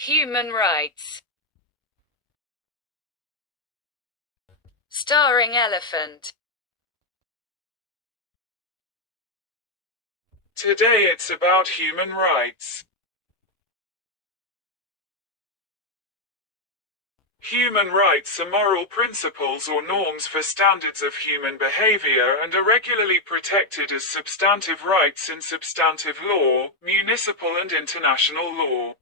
Human rights. Starring elephant. Today it's about human rights. Human rights are moral principles or norms for standards of human behavior and are regularly protected as substantive rights in substantive law, municipal and international law.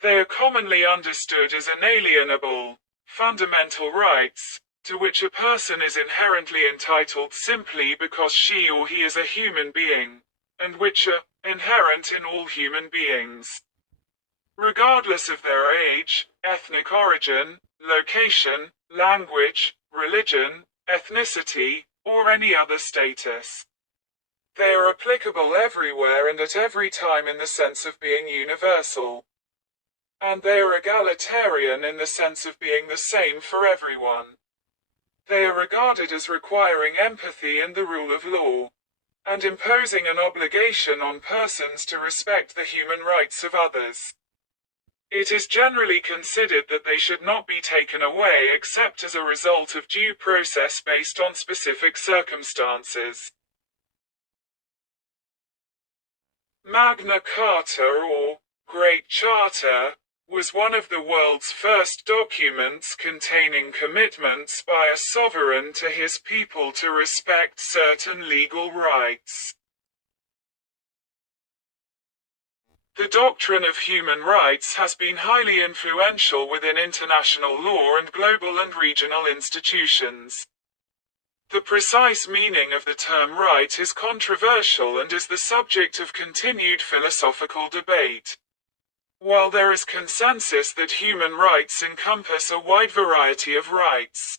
They are commonly understood as inalienable, fundamental rights, to which a person is inherently entitled simply because she or he is a human being, and which are inherent in all human beings, regardless of their age, ethnic origin, location, language, religion, ethnicity, or any other status. They are applicable everywhere and at every time in the sense of being universal. And they are egalitarian in the sense of being the same for everyone. They are regarded as requiring empathy and the rule of law, and imposing an obligation on persons to respect the human rights of others. It is generally considered that they should not be taken away except as a result of due process based on specific circumstances. Magna Carta, or Great Charter, was one of the world's first documents containing commitments by a sovereign to his people to respect certain legal rights. The doctrine of human rights has been highly influential within international law and global and regional institutions. The precise meaning of the term right is controversial and is the subject of continued philosophical debate. While there is consensus that human rights encompass a wide variety of rights,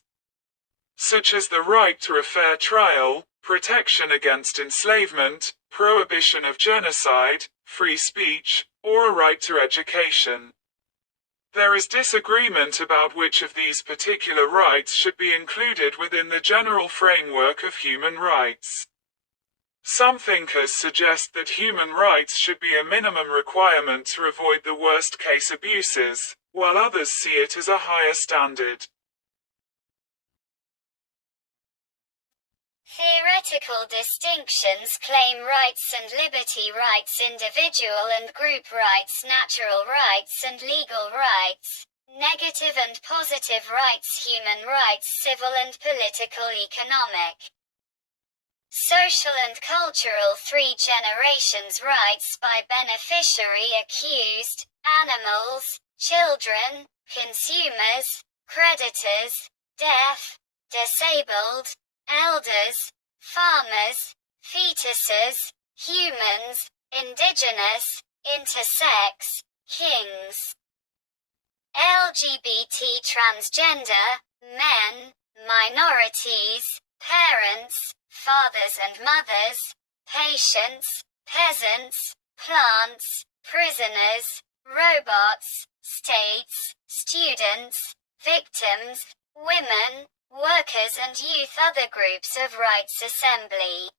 such as the right to a fair trial, protection against enslavement, prohibition of genocide, free speech, or a right to education, there is disagreement about which of these particular rights should be included within the general framework of human rights. Some thinkers suggest that human rights should be a minimum requirement to avoid the worst-case abuses, while others see it as a higher standard. Theoretical distinctions claim rights and liberty rights, individual and group rights, natural rights and legal rights, negative and positive rights, human rights, civil and political, economic, social and cultural, three generations rights by beneficiary, accused, animals, children, consumers, creditors, deaf, disabled, elders, farmers, fetuses, humans, indigenous, intersex, kings, LGBT, transgender, men, minorities, parents, fathers and mothers, patients, peasants, plants, prisoners, robots, states, students, victims, women, workers and youth, other groups of rights, assembly,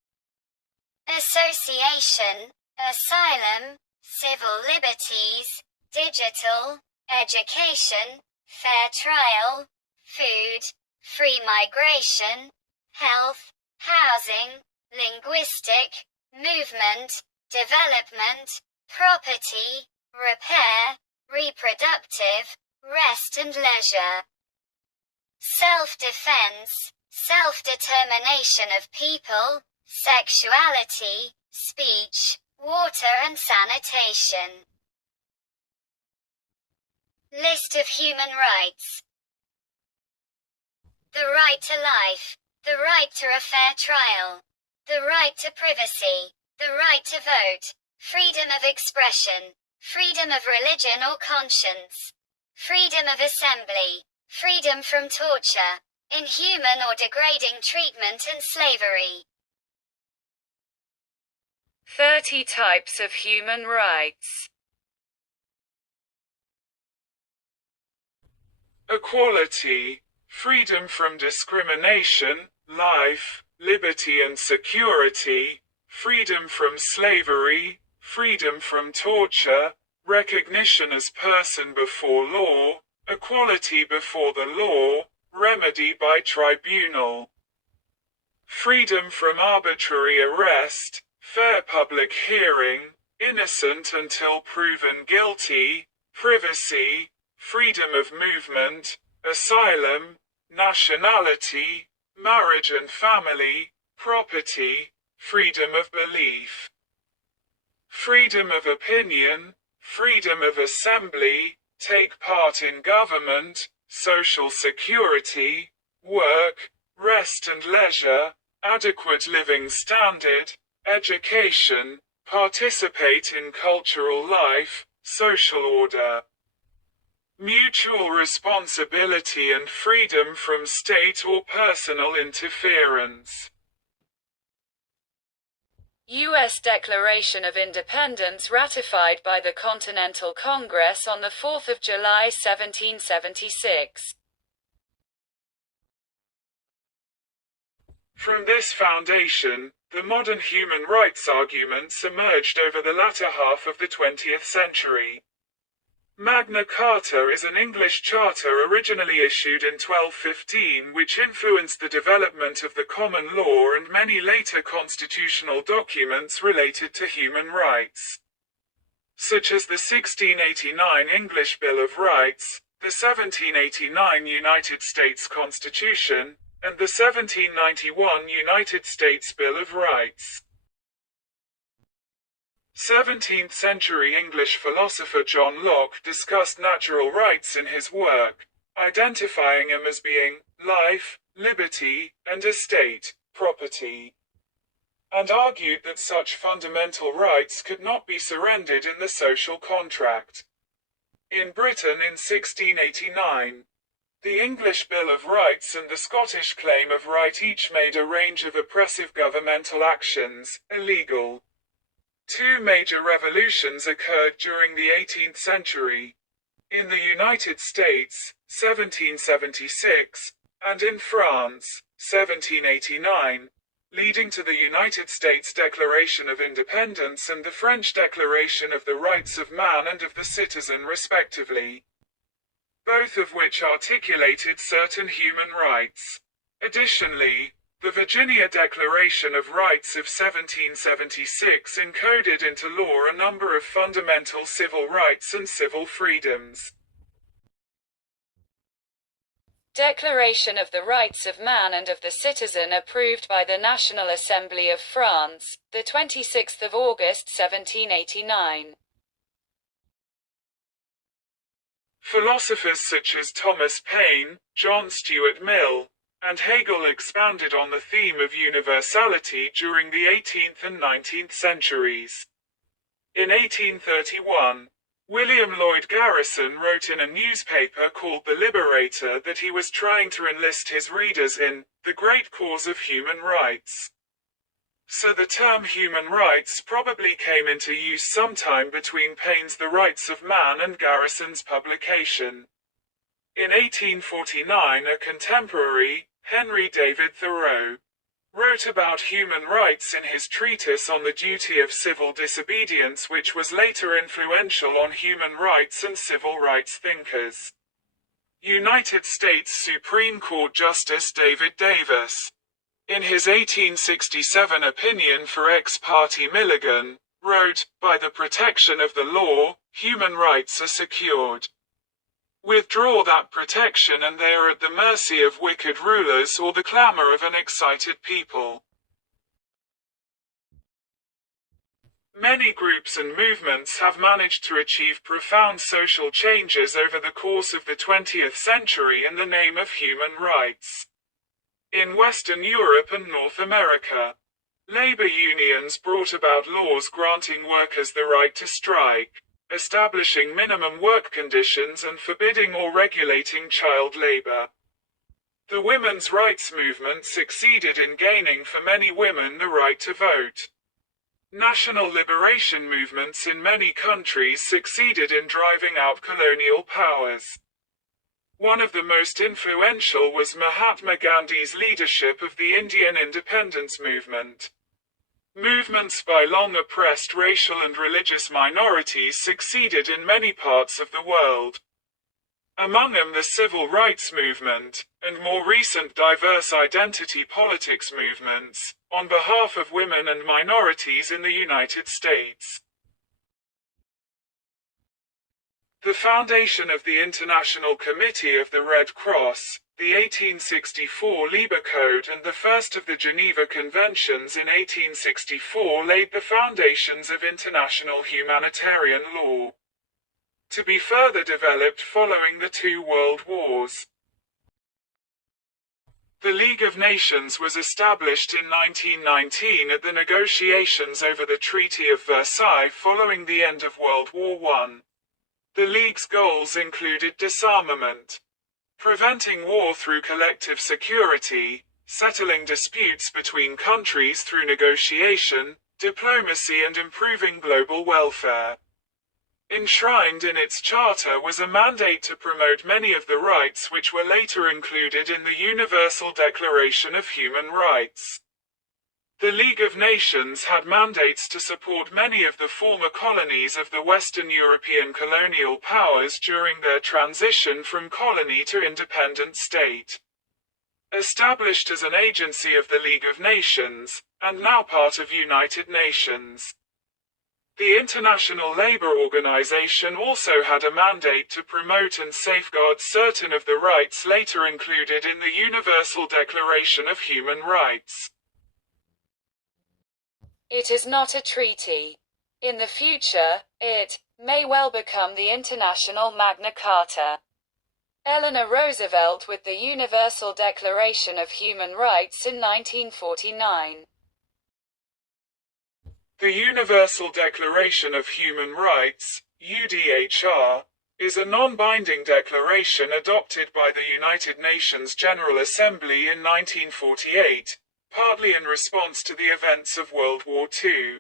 association, asylum, civil liberties, digital, education, fair trial, food, free migration, health, housing, linguistic, movement, development, property, repair, reproductive, rest and leisure, self-defense, self-determination of people, sexuality, speech, water and sanitation. List of human rights. The right to life, the right to a fair trial, the right to privacy, the right to vote, freedom of expression, freedom of religion or conscience, freedom of assembly, freedom from torture, inhuman or degrading treatment and slavery. 30 types of human rights. Equality, freedom from discrimination, life, liberty and security, freedom from slavery, freedom from torture, recognition as person before law, equality before the law, remedy by tribunal, freedom from arbitrary arrest, fair public hearing, innocent until proven guilty, privacy, freedom of movement, asylum, nationality, marriage and family, property, freedom of belief, freedom of opinion, freedom of assembly, take part in government, social security, work, rest and leisure, adequate living standard, education, participate in cultural life, social order, mutual responsibility and freedom from state or personal interference. U.S. Declaration of Independence ratified by the Continental Congress on the 4th of July 1776. From this foundation, the modern human rights arguments emerged over the latter half of the 20th century. Magna Carta is an English charter originally issued in 1215 which influenced the development of the common law and many later constitutional documents related to human rights, such as the 1689 English Bill of Rights, the 1789 United States Constitution, and the 1791 United States Bill of Rights. 17th-century English philosopher John Locke discussed natural rights in his work, identifying them as being life, liberty, and estate, property, and argued that such fundamental rights could not be surrendered in the social contract. In Britain in 1689, the English Bill of Rights and the Scottish Claim of Right each made a range of oppressive governmental actions illegal. Two major revolutions occurred during the 18th century. In the United States, 1776, and in France, 1789, leading to the United States Declaration of Independence and the French Declaration of the Rights of Man and of the Citizen respectively, both of which articulated certain human rights. Additionally, the Virginia Declaration of Rights of 1776 encoded into law a number of fundamental civil rights and civil freedoms. Declaration of the Rights of Man and of the Citizen approved by the National Assembly of France, the 26th of August 1789. Philosophers such as Thomas Paine, John Stuart Mill, and Hegel expounded on the theme of universality during the 18th and 19th centuries. In 1831, William Lloyd Garrison wrote in a newspaper called The Liberator that he was trying to enlist his readers in the great cause of human rights. So the term human rights probably came into use sometime between Paine's The Rights of Man and Garrison's publication. In 1849, a contemporary, Henry David Thoreau, wrote about human rights in his treatise on the duty of civil disobedience, which was later influential on human rights and civil rights thinkers. United States Supreme Court Justice David Davis, in his 1867 opinion for Ex parte Milligan, wrote, "By the protection of the law, human rights are secured. Withdraw that protection and they are at the mercy of wicked rulers or the clamor of an excited people." Many groups and movements have managed to achieve profound social changes over the course of the 20th century in the name of human rights. In Western Europe and North America, labor unions brought about laws granting workers the right to strike, establishing minimum work conditions and forbidding or regulating child labor. The women's rights movement succeeded in gaining for many women the right to vote. National liberation movements in many countries succeeded in driving out colonial powers. One of the most influential was Mahatma Gandhi's leadership of the Indian independence movement. Movements by long oppressed racial and religious minorities succeeded in many parts of the world. Among them the civil rights movement, and more recent diverse identity politics movements, on behalf of women and minorities in the United States. The foundation of the International Committee of the Red Cross, the 1864 Lieber Code and the first of the Geneva Conventions in 1864 laid the foundations of international humanitarian law, to be further developed following the two world wars. The League of Nations was established in 1919 at the negotiations over the Treaty of Versailles following the end of World War I. The League's goals included disarmament, preventing war through collective security, settling disputes between countries through negotiation, diplomacy and improving global welfare. Enshrined in its charter was a mandate to promote many of the rights which were later included in the Universal Declaration of Human Rights. The League of Nations had mandates to support many of the former colonies of the Western European colonial powers during their transition from colony to independent state. Established as an agency of the League of Nations, and now part of United Nations. The International Labour Organization also had a mandate to promote and safeguard certain of the rights later included in the Universal Declaration of Human Rights. It is not a treaty. In the future, it may well become the International Magna Carta. Eleanor Roosevelt with the Universal Declaration of Human Rights in 1949. The Universal Declaration of Human Rights, UDHR, is a non-binding declaration adopted by the United Nations General Assembly in 1948, partly in response to the events of World War II.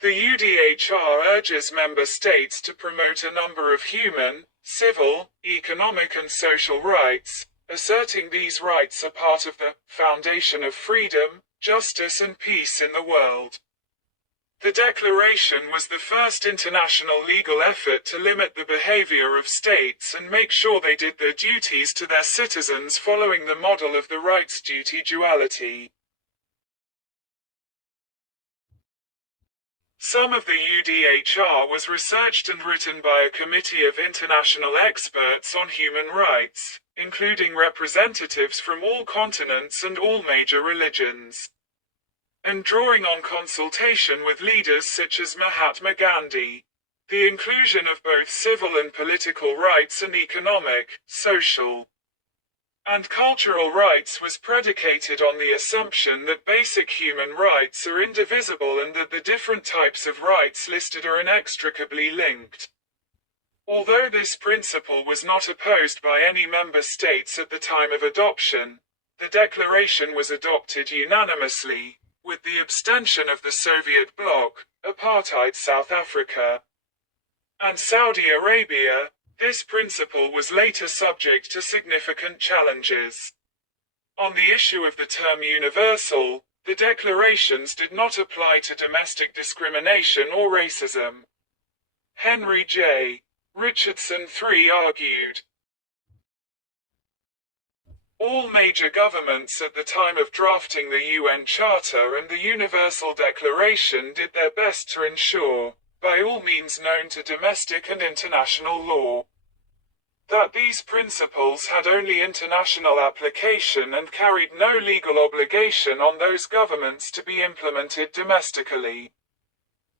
The UDHR urges member states to promote a number of human, civil, economic and social rights, asserting these rights are part of the foundation of freedom, justice and peace in the world. The declaration was the first international legal effort to limit the behavior of states and make sure they did their duties to their citizens following the model of the rights-duty duality. Some of the UDHR was researched and written by a committee of international experts on human rights, including representatives from all continents and all major religions, and drawing on consultation with leaders such as Mahatma Gandhi. The inclusion of both civil and political rights and economic, social, and cultural rights was predicated on the assumption that basic human rights are indivisible and that the different types of rights listed are inextricably linked. Although this principle was not opposed by any member states at the time of adoption, the declaration was adopted unanimously, with the abstention of the Soviet bloc, apartheid South Africa, and Saudi Arabia. This principle was later subject to significant challenges. On the issue of the term universal, the declarations did not apply to domestic discrimination or racism. Henry J. Richardson III argued, all major governments at the time of drafting the UN Charter and the Universal Declaration did their best to ensure, by all means known to domestic and international law, that these principles had only international application and carried no legal obligation on those governments to be implemented domestically.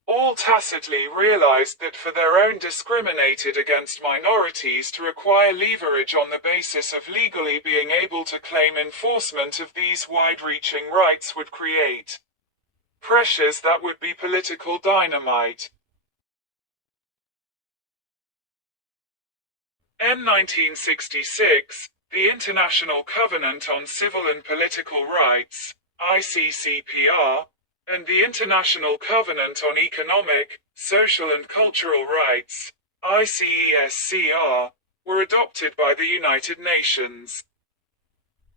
All tacitly realized that for their own discriminated against minorities to require leverage on the basis of legally being able to claim enforcement of these wide-reaching rights would create pressures that would be political dynamite. In 1966, the International Covenant on Civil and Political Rights, ICCPR, and the International Covenant on Economic, Social and Cultural Rights, ICESCR, were adopted by the United Nations.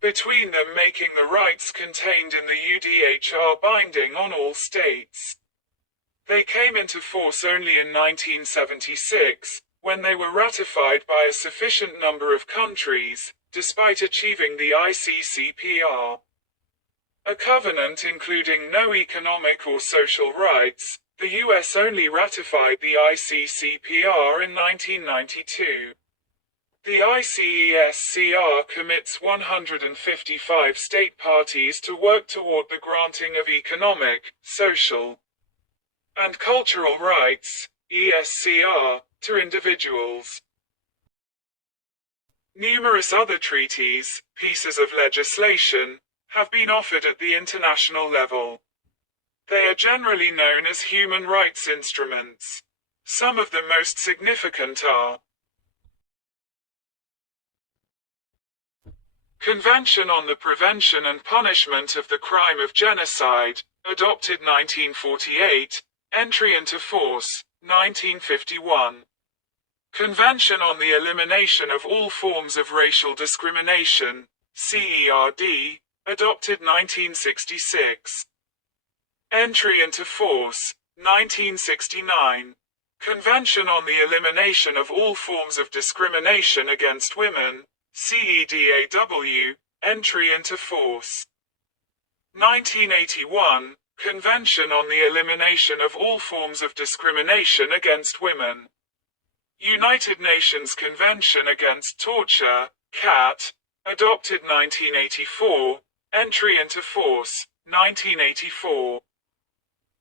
between them making the rights contained in the UDHR binding on all states. They came into force only in 1976, when they were ratified by a sufficient number of countries, despite achieving the ICCPR. A covenant including no economic or social rights, the US only ratified the ICCPR in 1992. The ICESCR commits 155 state parties to work toward the granting of economic, social, and cultural rights, ESCR, to individuals. Numerous other treaties, pieces of legislation, have been offered at the international level. They are generally known as human rights instruments. Some of the most significant are Convention on the Prevention and Punishment of the Crime of Genocide, adopted 1948, entry into force, 1951. Convention on the Elimination of All Forms of Racial Discrimination, CERD, adopted 1966. Entry into force, 1969. Convention on the Elimination of All Forms of Discrimination against Women, CEDAW, entry into force. 1981, Convention on the Elimination of All Forms of Discrimination against Women. United Nations Convention Against Torture, CAT, adopted 1984, entry into force, 1984.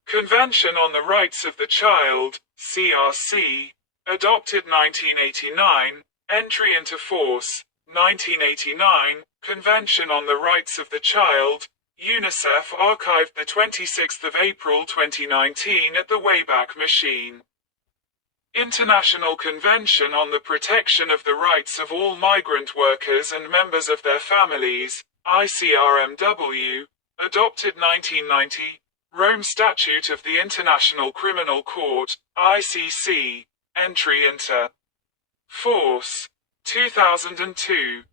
Convention on the Rights of the Child, CRC, adopted 1989, entry into force, 1989, Convention on the Rights of the Child, UNICEF archived the 26th of April 2019 at the Wayback Machine. International Convention on the Protection of the Rights of All Migrant Workers and Members of Their Families, ICRMW, adopted 1990, Rome Statute of the International Criminal Court, ICC, entry into force, 2002.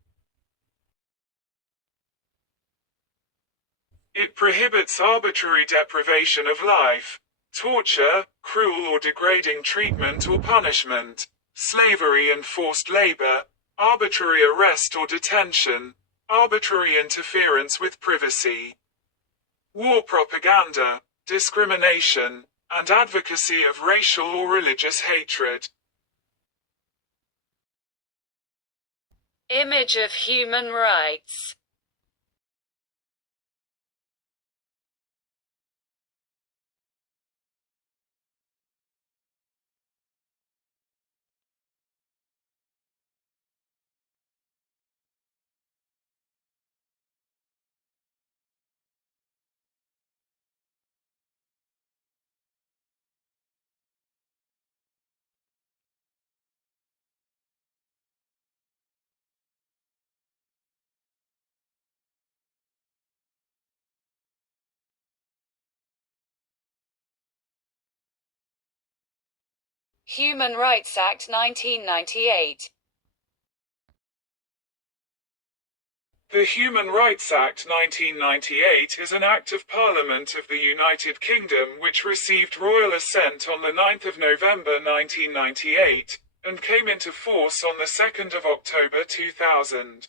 It prohibits arbitrary deprivation of life, torture, cruel or degrading treatment or punishment, slavery and forced labor, arbitrary arrest or detention, arbitrary interference with privacy, war propaganda, discrimination, and advocacy of racial or religious hatred. Image of human rights. Human Rights Act 1998. The Human Rights Act 1998 is an Act of Parliament of the United Kingdom which received royal assent on the 9th of November 1998, and came into force on the 2nd of October 2000.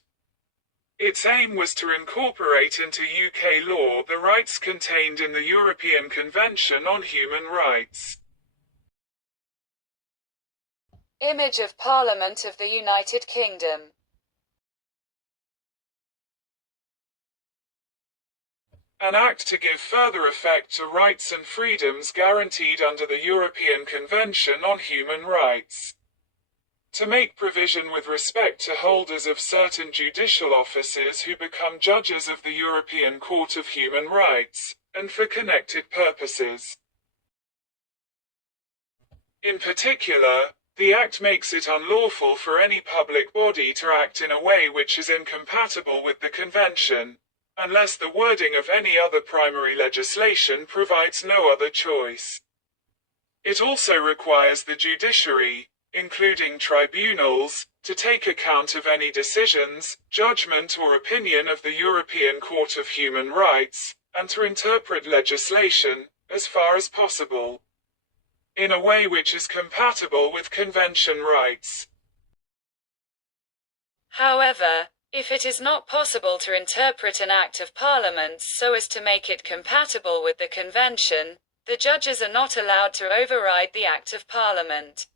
Its aim was to incorporate into UK law the rights contained in the European Convention on Human Rights. Image of Parliament of the United Kingdom. An act to give further effect to rights and freedoms guaranteed under the European Convention on Human Rights. To make provision with respect to holders of certain judicial offices who become judges of the European Court of Human Rights, and for connected purposes. In particular, the Act makes it unlawful for any public body to act in a way which is incompatible with the Convention, unless the wording of any other primary legislation provides no other choice. It also requires the judiciary, including tribunals, to take account of any decisions, judgment or opinion of the European Court of Human Rights, and to interpret legislation, as far as possible, in a way which is compatible with Convention rights. However, if it is not possible to interpret an Act of Parliament so as to make it compatible with the Convention, the judges are not allowed to override the Act of Parliament.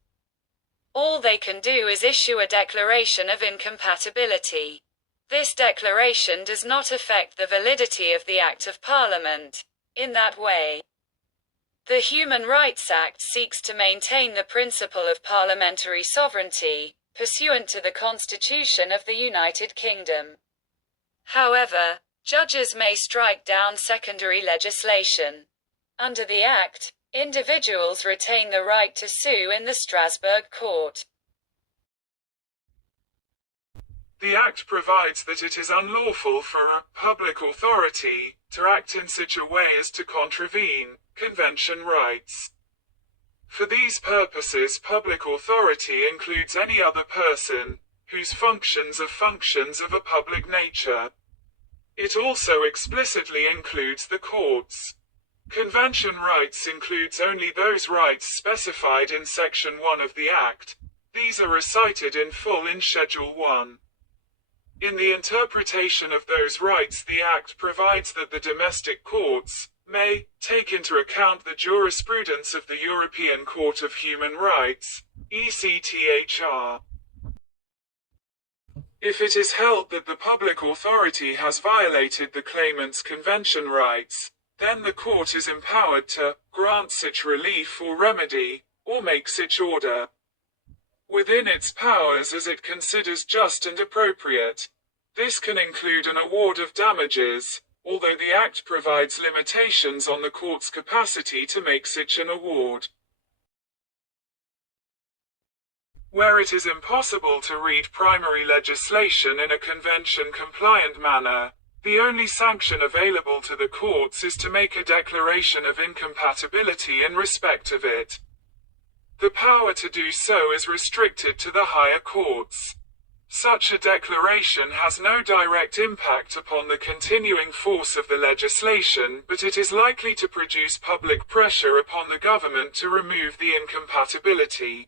All they can do is issue a declaration of incompatibility. This declaration does not affect the validity of the Act of Parliament. In that way, the Human Rights Act seeks to maintain the principle of parliamentary sovereignty, pursuant to the Constitution of the United Kingdom. However, judges may strike down secondary legislation. Under the Act, individuals retain the right to sue in the Strasbourg Court. The Act provides that it is unlawful for a public authority to act in such a way as to contravene Convention rights. For these purposes, public authority includes any other person whose functions are functions of a public nature. It also explicitly includes the courts. Convention rights includes only those rights specified in Section 1 of the Act. These are recited in full in Schedule 1. In the interpretation of those rights, the Act provides that the domestic courts may take into account the jurisprudence of the European Court of Human Rights, ECTHR. If it is held that the public authority has violated the claimant's convention rights, then the court is empowered to grant such relief or remedy, or make such order, within its powers as it considers just and appropriate. This can include an award of damages, although the Act provides limitations on the court's capacity to make such an award. Where it is impossible to read primary legislation in a convention-compliant manner, the only sanction available to the courts is to make a declaration of incompatibility in respect of it. The power to do so is restricted to the higher courts. Such a declaration has no direct impact upon the continuing force of the legislation, but it is likely to produce public pressure upon the government to remove the incompatibility.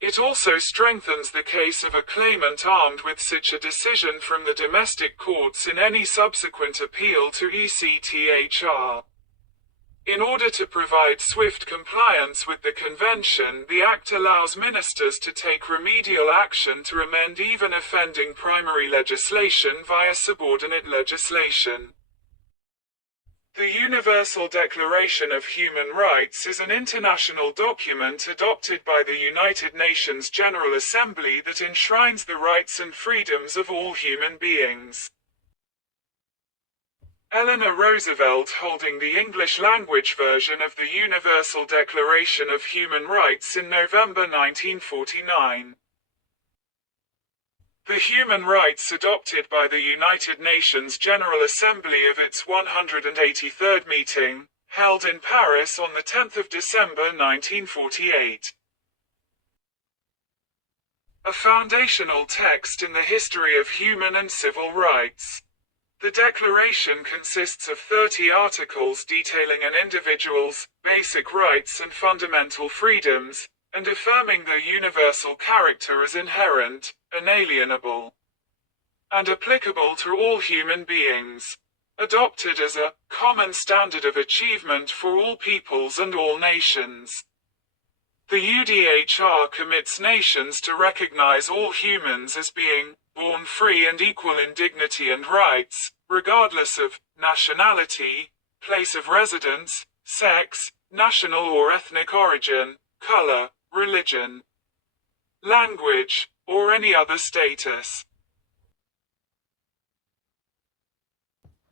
It also strengthens the case of a claimant armed with such a decision from the domestic courts in any subsequent appeal to ECTHR. In order to provide swift compliance with the Convention, the Act allows ministers to take remedial action to amend even offending primary legislation via subordinate legislation. The Universal Declaration of Human Rights is an international document adopted by the United Nations General Assembly that enshrines the rights and freedoms of all human beings. Eleanor Roosevelt, holding the English language version of the Universal Declaration of Human Rights in November 1949. The human rights adopted by the United Nations General Assembly of its 183rd meeting, held in Paris on the 10th of December 1948. A foundational text in the history of human and civil rights. The Declaration consists of 30 articles detailing an individual's basic rights and fundamental freedoms, and affirming their universal character as inherent, inalienable, and applicable to all human beings, adopted as a common standard of achievement for all peoples and all nations. The UDHR commits nations to recognize all humans as being born free and equal in dignity and rights, regardless of nationality, place of residence, sex, national or ethnic origin, color, religion, language, or any other status.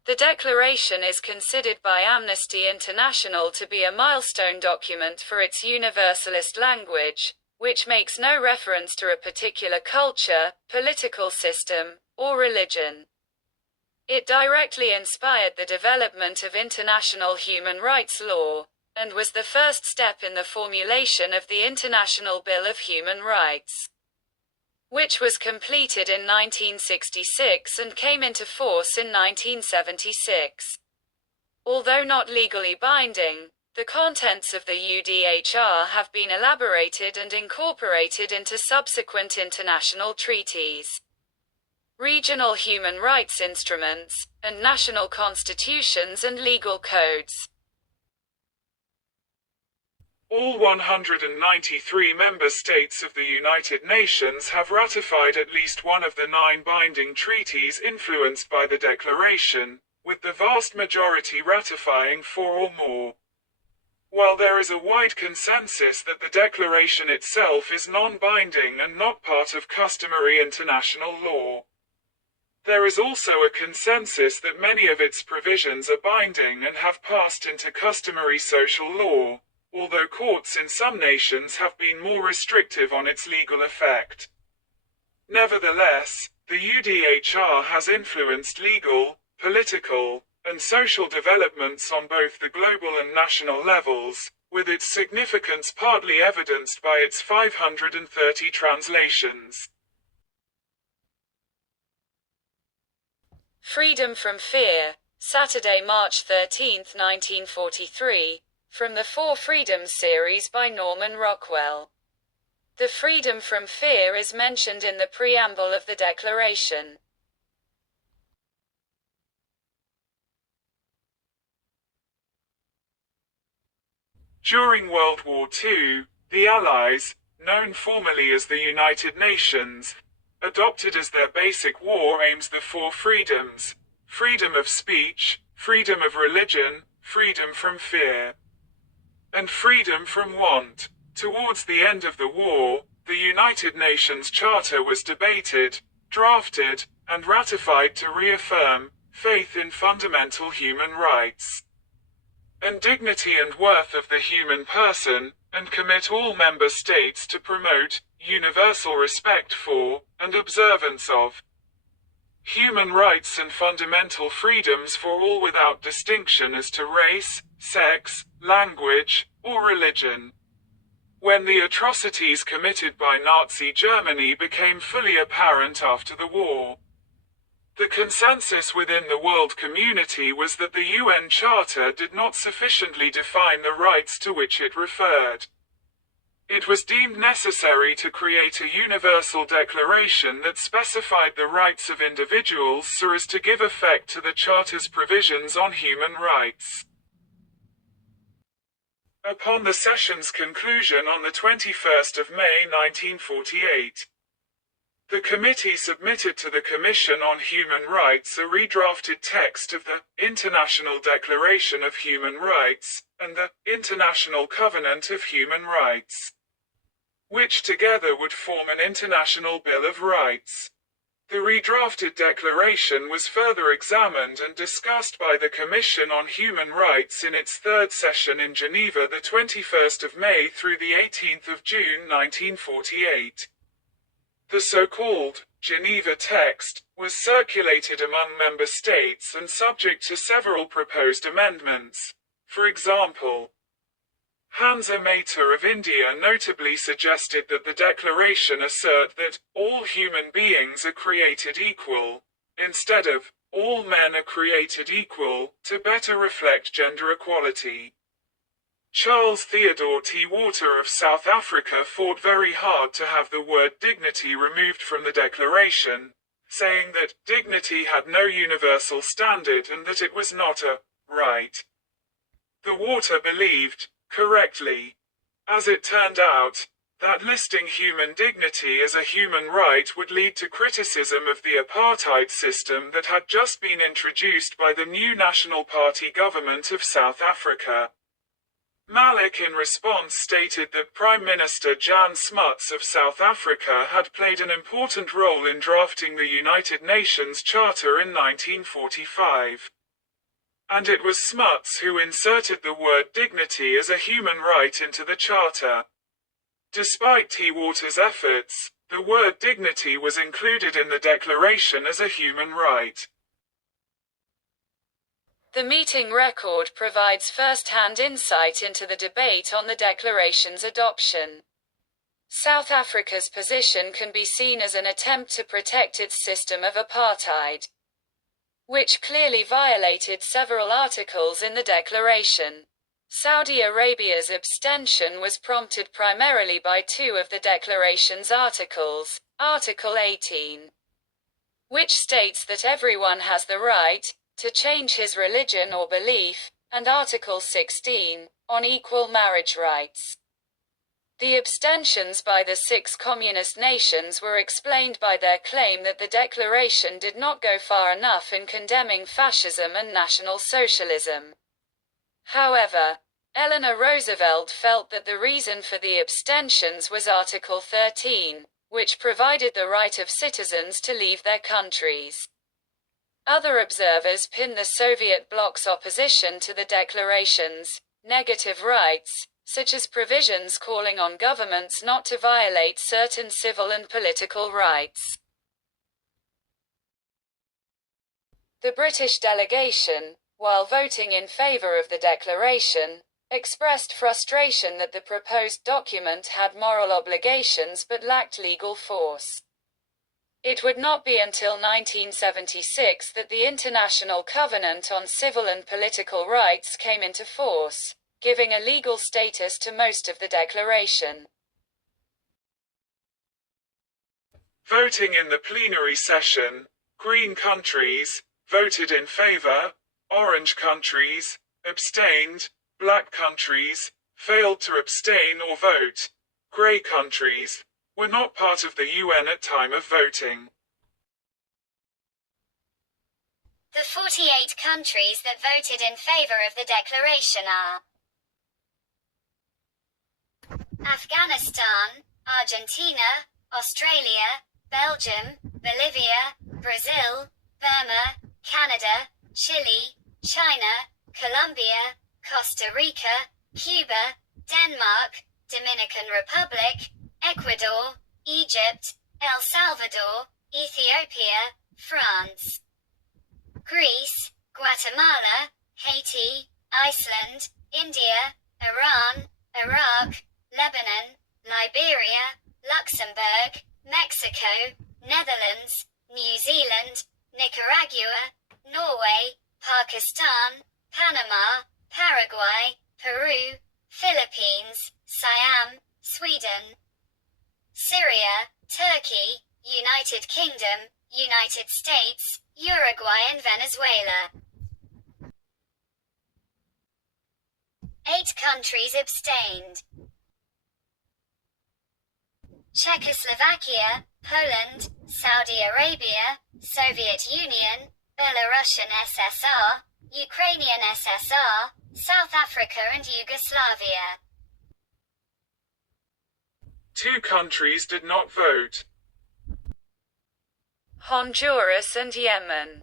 The Declaration is considered by Amnesty International to be a milestone document for its universalist language, which makes no reference to a particular culture, political system, or religion. It directly inspired the development of international human rights law, and was the first step in the formulation of the International Bill of Human Rights. which was completed in 1966 and came into force in 1976. Although not legally binding, the contents of the UDHR have been elaborated and incorporated into subsequent international treaties, regional human rights instruments, and national constitutions and legal codes. All 193 member states of the United Nations have ratified at least one of the 9 binding treaties influenced by the Declaration, with the vast majority ratifying 4 or more. While there is a wide consensus that the Declaration itself is non-binding and not part of customary international law, there is also a consensus that many of its provisions are binding and have passed into customary social law, although courts in some nations have been more restrictive on its legal effect. Nevertheless, the UDHR has influenced legal, political, and social developments on both the global and national levels, with its significance partly evidenced by its 530 translations. Freedom from Fear, Saturday, March 13, 1943, from the 4 Freedoms series by Norman Rockwell. The freedom from fear is mentioned in the preamble of the Declaration. During World War II, the Allies, known formally as the United Nations, adopted as their basic war aims the 4 freedoms: freedom of speech, freedom of religion, freedom from fear, and freedom from want. Towards the end of the war, the United Nations Charter was debated, drafted, and ratified to reaffirm faith in fundamental human rights and dignity and worth of the human person, and commit all member states to promote universal respect for, and observance of, human rights and fundamental freedoms for all without distinction as to race, sex, language, or religion. When the atrocities committed by Nazi Germany became fully apparent after the war, the consensus within the world community was that the UN Charter did not sufficiently define the rights to which it referred. It was deemed necessary to create a universal declaration that specified the rights of individuals so as to give effect to the Charter's provisions on human rights. Upon the session's conclusion on the 21st of May 1948, the committee submitted to the Commission on Human Rights a redrafted text of the International Declaration of Human Rights and the International Covenant of Human Rights, which together would form an International Bill of Rights. The redrafted declaration was further examined and discussed by the Commission on Human Rights in its 3rd session in Geneva the 21st of May through the 18th of June 1948. The so-called Geneva text was circulated among member states and subject to several proposed amendments. For example, Hansa Mehta of India notably suggested that the declaration assert that all human beings are created equal, instead of all men are created equal, to better reflect gender equality. Charles Theodore T. Walter of South Africa fought very hard to have the word dignity removed from the declaration, saying that dignity had no universal standard and that it was not a right. The Walter believed, correctly, as it turned out, that listing human dignity as a human right would lead to criticism of the apartheid system that had just been introduced by the new National Party government of South Africa. Malik in response stated that Prime Minister Jan Smuts of South Africa had played an important role in drafting the United Nations Charter in 1945. And it was Smuts who inserted the word dignity as a human right into the Charter. Despite T. Walter's efforts, the word dignity was included in the declaration as a human right. The meeting record provides first-hand insight into the debate on the declaration's adoption. South Africa's position can be seen as an attempt to protect its system of apartheid, which clearly violated several articles in the declaration. Saudi Arabia's abstention was prompted primarily by two of the declaration's articles, Article 18, which states that everyone has the right to change his religion or belief, and Article 16, on equal marriage rights. The abstentions by the 6 communist nations were explained by their claim that the declaration did not go far enough in condemning fascism and National Socialism. However, Eleanor Roosevelt felt that the reason for the abstentions was Article 13, which provided the right of citizens to leave their countries. Other observers pinned the Soviet bloc's opposition to the declaration's negative rights, such as provisions calling on governments not to violate certain civil and political rights. The British delegation, while voting in favour of the declaration, expressed frustration that the proposed document had moral obligations but lacked legal force. It would not be until 1976 that the International Covenant on Civil and Political Rights came into force, giving a legal status to most of the declaration. Voting in the plenary session, green countries voted in favor, orange countries abstained, black countries failed to abstain or vote, grey countries were not part of the UN at time of voting. The 48 countries that voted in favor of the declaration are Afghanistan, Argentina, Australia, Belgium, Bolivia, Brazil, Burma, Canada, Chile, China, Colombia, Costa Rica, Cuba, Denmark, Dominican Republic, Ecuador, Egypt, El Salvador, Ethiopia, France, Greece, Guatemala, Haiti, Iceland, India, Iran, Iraq, Lebanon, Liberia, Luxembourg, Mexico, Netherlands, New Zealand, Nicaragua, Norway, Pakistan, Panama, Paraguay, Peru, Philippines, Siam, Sweden, Syria, Turkey, United Kingdom, United States, Uruguay and Venezuela. 8 countries abstained. Czechoslovakia, Poland, Saudi Arabia, Soviet Union, Belarusian SSR, Ukrainian SSR, South Africa and Yugoslavia. 2 countries did not vote. Honduras and Yemen.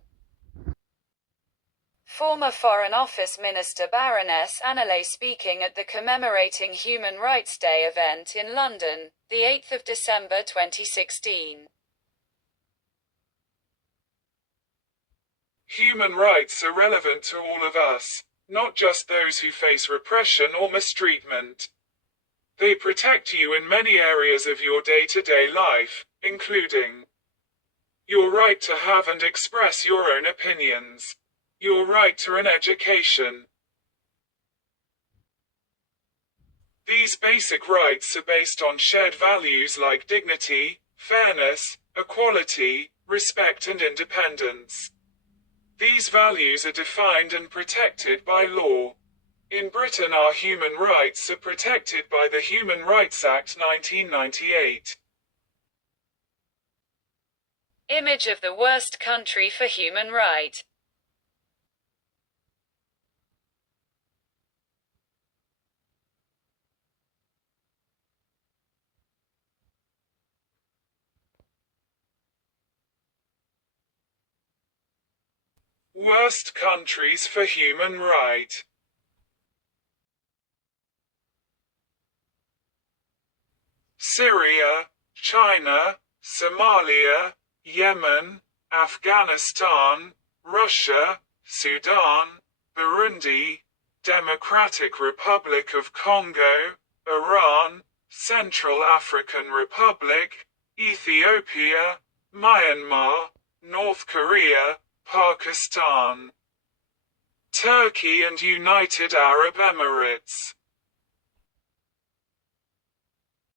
Former Foreign Office Minister Baroness Annalay speaking at the Commemorating Human Rights Day event in London, the 8th of December 2016. Human rights are relevant to all of us, not just those who face repression or mistreatment. They protect you in many areas of your day-to-day life, including your right to have and express your own opinions, your right to an education. These basic rights are based on shared values like dignity, fairness, equality, respect and independence. These values are defined and protected by law. In Britain, our human rights are protected by the Human Rights Act 1998. Image of the worst country for human rights. Worst countries for human rights. Syria, China, Somalia, Yemen, Afghanistan, Russia, Sudan, Burundi, Democratic Republic of Congo, Iran, Central African Republic, Ethiopia, Myanmar, North Korea, Pakistan, Turkey and United Arab Emirates.